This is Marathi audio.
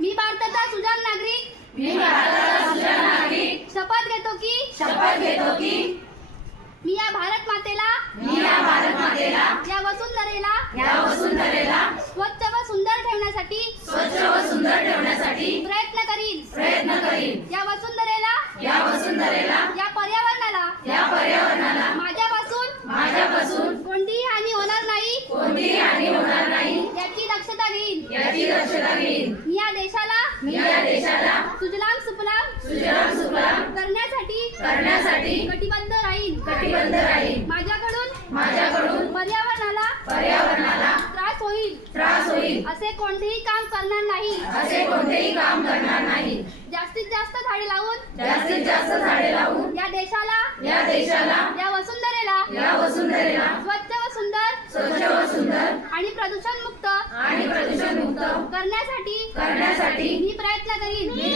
मी भारताचा सुजाण नागरिक. मी भारताचा सुजाण नागरिक. शपथ घेतो की? शपथ घेतो की? मी या भारत मातेला मी या भारत मातेला या वसुंधरेला या वसुंधरेला स्वच्छ व सुंदर ठेवण्यासाठी स्वच्छ व सुंदर ठेवण्यासाठी प्रयत्न करीन. प्रयत्न करीन. या वसुंधरेला या वसुंधरेला या पर्यावरणाला या पर्यावरणाला माझ्यापासून माझ्यापासून कोणतीही हानी होणार नाही. कोणतीही हानी होणार नाही याची दक्षता घेईन याची दक्षता घेईन मी या देशाला मी या देशाला. सुजलाम सुफलाम. सुजलाम सुफलाम. करण्यासाठी. करण्यासाठी. कटिबद्ध राहीन कटिबद्ध राहीन माझ्याकडून. माझ्याकडून. पर्यावरणाला पर्यावरणाला. त्रास होईल. त्रास होईल. असे कोणतेही काम करणार नाही. असे कोणतेही काम करणार नाही. जास्तीत जास्त झाडे लावून. जास्तीत जास्त झाडे लावून. या देशाला. या देशाला. या वसुंधरेला. या वसुंधरेला. स्वच्छ व सुंदर. स्वच्छ व सुंदर. आणि प्रदूषण मुक्त आणि प्रदूषण मुक्त करण्यासाठी. करण्यासाठी. मी प्रयत्न करीन.